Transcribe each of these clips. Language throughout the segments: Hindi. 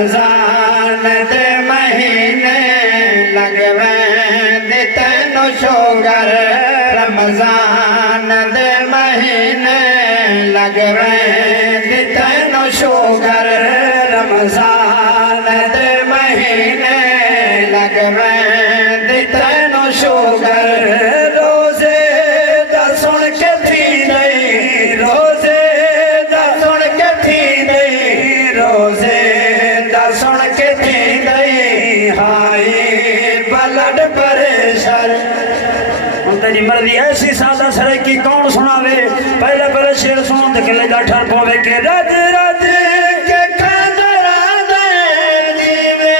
रमजान दे महीने लगवे तैनू शुगर रमजान दे महीने लगवे तैनू शुगर रमजान दे महीने लगवे तैनू शुगर रोजे दा सुन के थी नहीं रोजे दा सुन के थी नहीं रोजे दा सुन के थी नहीं हाय ब्लड प्रेशर तेरी मर्जी ऐसी सादा सरे की कौन सुनावे पहले पहले शेर सुनो तो किले जा ठर पोवे के रज रज के खंजरा दे जीवे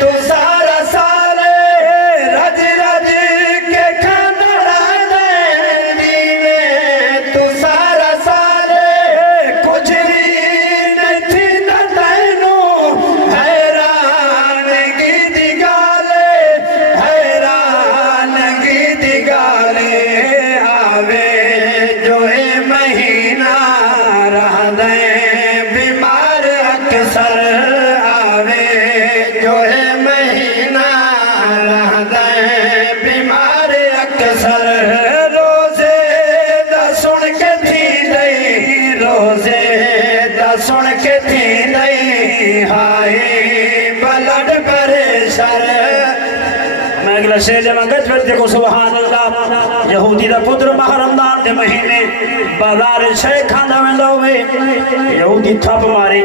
तू सारा सारे रज रज के खंजरा दे जीवे तू सारा सारे कुछ भी नहीं थी न तैनू हैरान दी गाले हैरान दी गाले आवे जो ए महीना रह दे बीमार अक्सर आवे जो है महीना रह दे बीमार अक्सर रोजे दा सुन के थी नहीं रोजे दा सुन के थी नहीं हाय ब्लड प्रेशर मैं अगला शेर जमा गज गज देखो सुभान अल्लाह यहूदी दा पुत्र माह रमजान दे महीने बाजार शे खांदा वेंदा होवे यहूदी थप मारे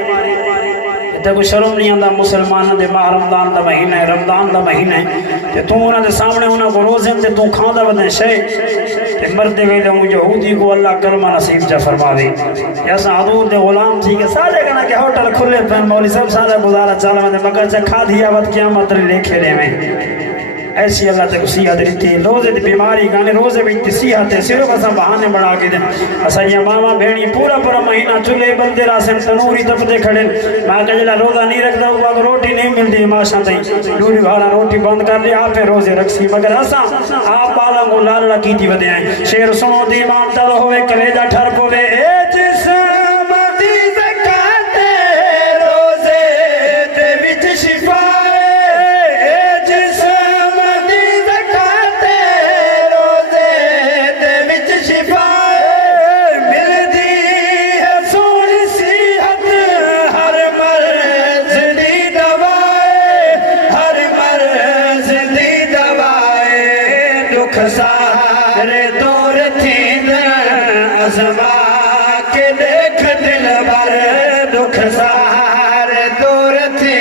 ते कोई शर्म नहीं आंदा मुसलमान दे माह रमजान दा महीना है रमजान दा महीना है ते तू उन्हां दे सामने उन्हां को रोजे ते तू खांदा वदे शे ते मरदे वेले हूं यहूदी को अल्लाह कलमा नसीब जा फरमावे ऐसा हजूर दे गुलाम थी के सारे कना के होटल खुले पे मौलवी सब सारा गुजारा चाल में मगर से खा दिया वत क़यामत लेखे देवे ऐसी अल्लाह तक सियात दी रोजे दी बीमारी गाने रोजे में सियात सिर्फ असा बहाने बना के दे असा ये मामा भेणी पूरा पूरा महीना चूल्हे बंदे रासन तनूरी तपते खड़े मां के जला रोजा नहीं रखदा वो रोटी नहीं मिलदी माशा तई दूरी वाला रोटी बंद कर ले आपे रोजे रखसी मगर असा आप बाला को लाल लगी दी वदे आई शेर सुनो दी ईमान तल होवे कलेजा ठर पोवे ए जिस्म दी ज़कात रोजे दे विच शिफा सारे दूर थी अजमा के देख दिल भर दुख सारे दूर थी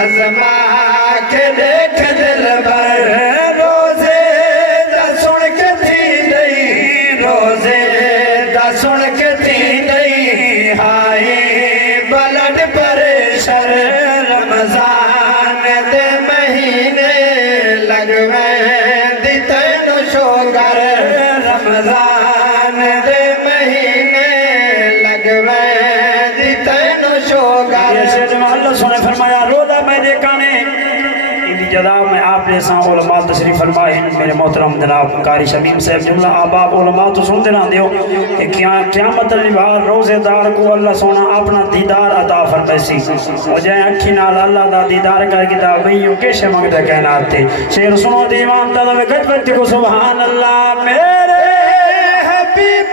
अजमा के देख दिल भर रोजे दा सुन के थी नहीं रोजे दा सुन के थी नहीं हाय ब्लड प्रेशर रमजान दे महीने लगवे शुगर रमजान दे महीने लगवे तैनू शुगर अल्लाह सुने फरमाया रोजा मेरे काने इनकी जदा में आप जैसा उलमा तशरीफ फरमाए मेरे मोहतरम जनाब कारी शमीम साहब जुमला आबाब उलमा तो सुनते ना दियो कि क़यामत लिबार रोजेदार को अल्लाह सोना अपना दीदार अता फरमाइसी और जै अखी नाल अल्लाह दा दीदार कर किताब यो कैसे मंगदा कहना थे शेर सुनो दीवान तलब गज को सुभान अल्लाह मेरे हबीब